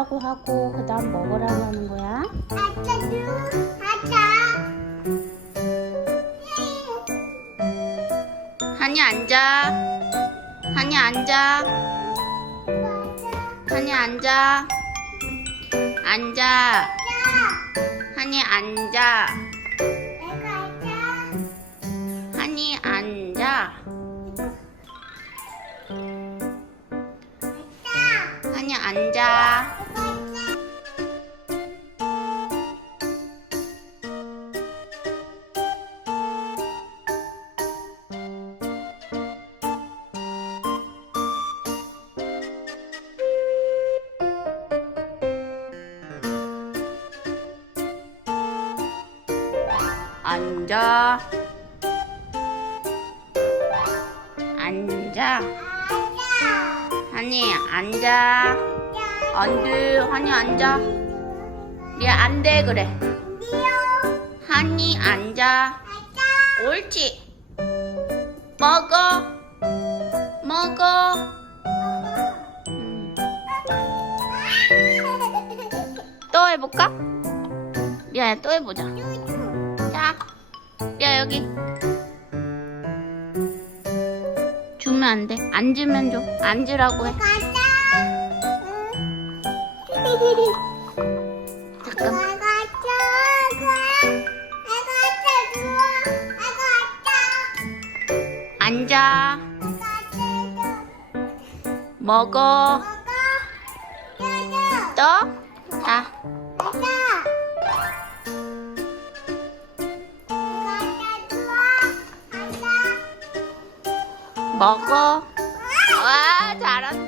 앉으라고 하고 그 다음 먹으라고 하는 거야? 한이 앉아. 한이 앉아. 한이 앉아. 앉아. 한이 앉아. 한이 앉아. 한이 앉아. 앉아. 앉아. 한이 앉아. 안돼. 한이 앉아. 리아 안돼 그래. 한이 앉아. 옳지. 먹어. 먹어. 또 해볼까? 리아야 또 해보자. 자, 야 여기 주면 안 돼. 앉으면 줘. 앉으라고 해. 잠깐. 앉아. 먹어. 또? 자. 먹어. 와, 잘한다.